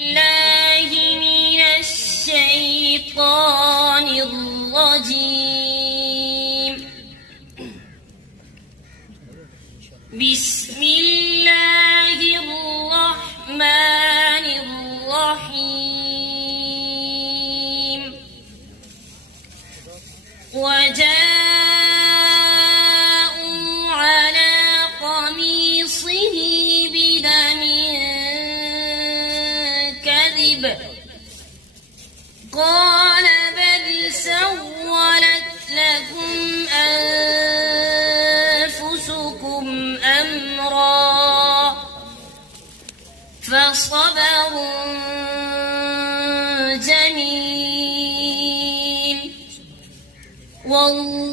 الله من الشيطان الرجيم. بسم الله الرحمن الرحيم. وجاءوا على قميصه بدم كذب قال بل سولت لكم أنفسكم أمرا فصبر جميل والله